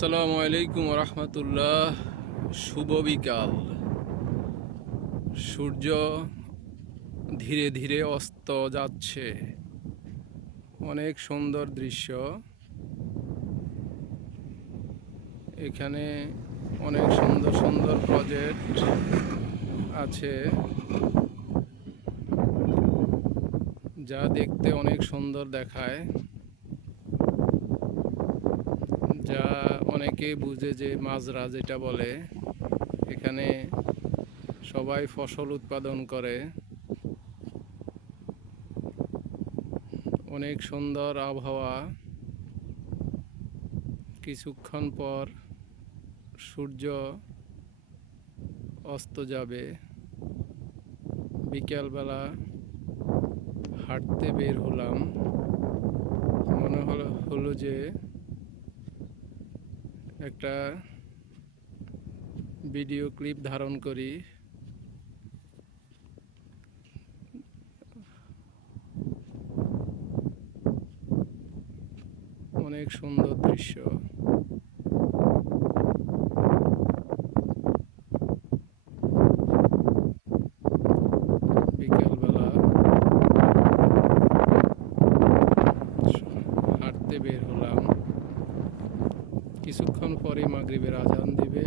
আসসালামু আলাইকুম রহমতুল্লাহ শুভ বিকাল। সূর্য ধীরে ধীরে অস্ত যাচ্ছে। অনেক সুন্দর দৃশ্য। এখানে অনেক সুন্দর সুন্দর প্রজেক্ট আছে। যা দেখতে অনেক সুন্দর দেখায় যা অনেকে বুঝে যে মাজরা যেটা বলে, এখানে সবাই ফসল উৎপাদন করে। অনেক সুন্দর আবহাওয়া। কিছুক্ষণ পর সূর্য অস্ত যাবে। বিকেলবেলা হাঁটতে বের হলাম। মনে হলো হলো যে একটা ভিডিও ক্লিপ ধারণ করি। অনেক সুন্দর দৃশ্য। বের হলাম। কিছুক্ষণ পরে মাগরিবের আজান দিবে।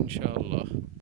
ইনশাআল্লাহ।